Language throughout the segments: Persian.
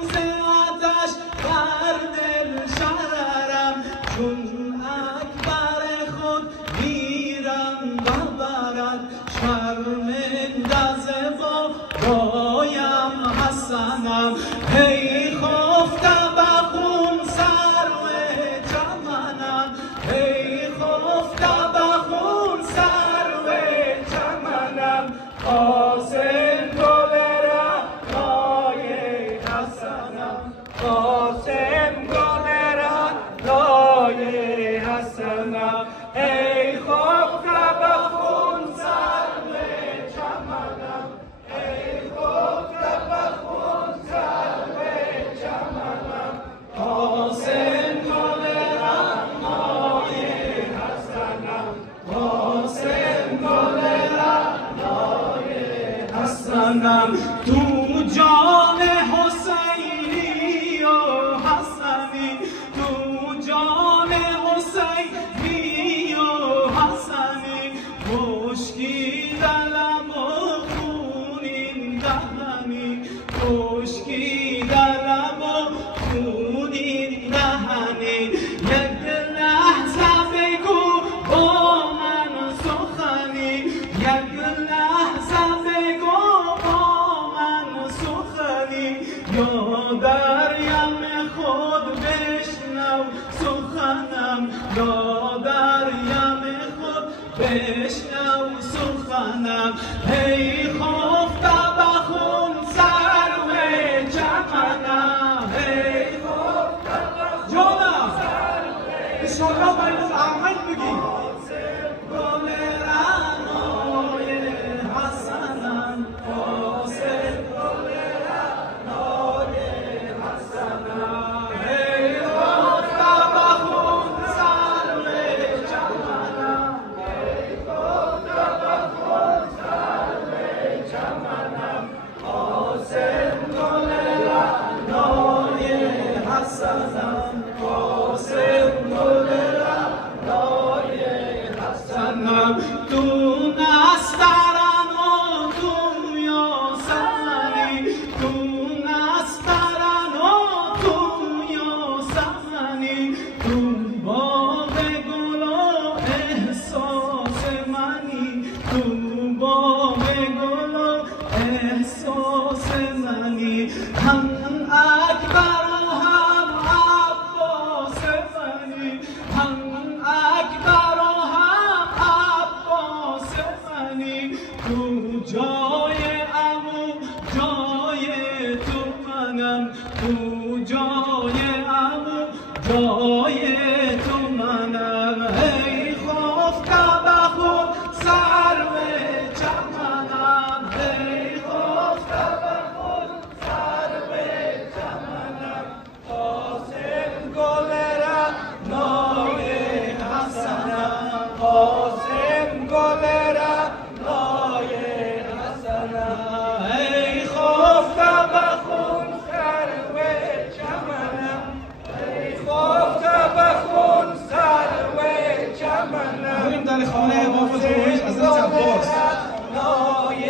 سوز آتش بر دل شررم، چون اکبر خود میرم ببرد، شرمنده ز بابایم حسنم. هی خفته به خون سرو چمنم، هی خفته به خون سرو چمنم. قاسم گل رعنای حسنم، قاسم گل رعنای حسنم. ای خفته به خون سرو چمنم، ای خفته به خون سرو چمنم. قاسم گل رعنای حسنم، قاسم گل رعنای حسنم. تو جان حسینی و حسنی، تو جان حسینی و حسنی. خشکی در لب و خونین دهنی، خشکی در لب و خونین دهنی. یک لحظه بگو با من سخنی، یک لحظه بگو با من سخنی. یا دریم خود بشنو سخنم، یا دریم خود بشنو سخنم. هی خفته به خون سرو چمنم، هی خفته به خون سرو چمنم. باید آهنگ بگی. قاسم گل رعنای حسنم، قاسم گل رعنای حسنم. هی خفته به خون سرو چمنم، هی خفته به خون سرو چمنم. قاسم گل رعنای حسنم، قاسم گل رعنای حسنم. تو نسترن و تو یاسمنی، تو نسترن و تو یاسمنی. تو باغ گل و احساس منی، تو باغ گل و احساس منی. هم اکبر و هم عباس منی، هم اکبر و هم عباس منی. تو جای عمو جای تو منم، تو جای عمو جای تو منم. هی خفته به خون سرو چمنم، هی خفته به خون سرو چمنم. قاسم گل رعنای حسنم، قاسم گل رعنای حسنم. ای خفته به خون سرو چمنم، ای خفته به خون سرو چمنم. بریم در خانه بابت روحیش حضرت عباس. رعنای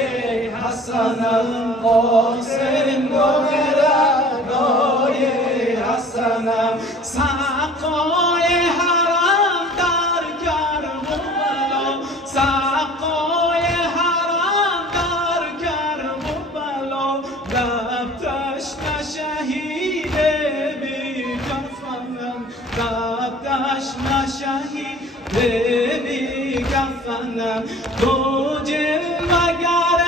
حسنم، قاسم گل رعنای حسنم. سقای حرم در گرم و بلا، سقای حرم در گرم و بلا. لب تشنه شهید بی کفنم، لب تشنه شهید بی کفنم. تو جلوگر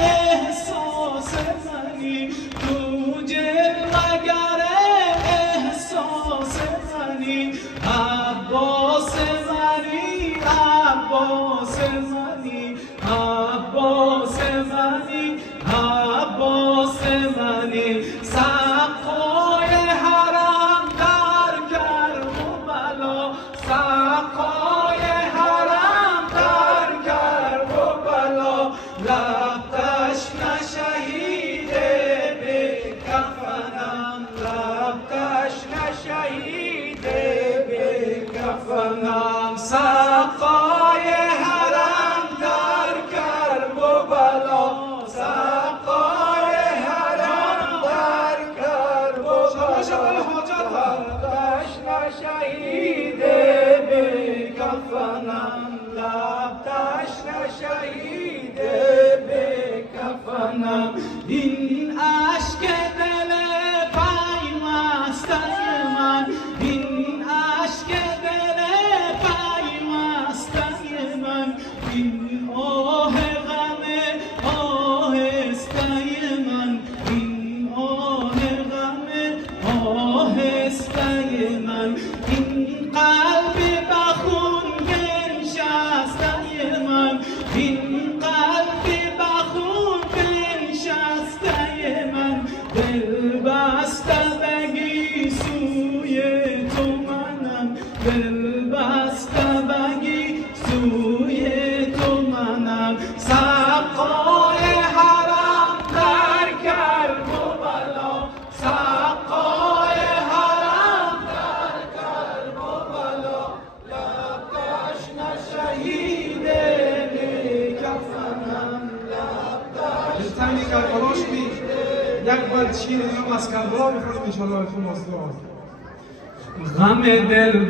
احساس منی، تو جلوگر احساس منی. عباس منی، عباس منی، عباس منی، عباس منی. سقای حرم در گرم و بلا، سقای حرم در گرم و بلا. لب تشنه شهید بی کفنم، لب تشنه شهید بی کفنم. سقای حرم در گرم و بلا، سقای حرم در شهید به کفنم این اشک دل پیوسته من این اشک دل پیوسته من این آه غم آهسته من این آه غم آهسته من این قلب بخون بنشسته من این قلب بخون بنشسته من دل بسته بگی سوی تو منم دل بسته بگی سوی تو منم سقای حرم در کرب و بلا سقای حرم در کرب و بلا لبش نشهید به کفنم لبش تنی کربلاش بی یک بند شیر دیگه از کربلا میخوریم انشالله خون مصدوم غم دل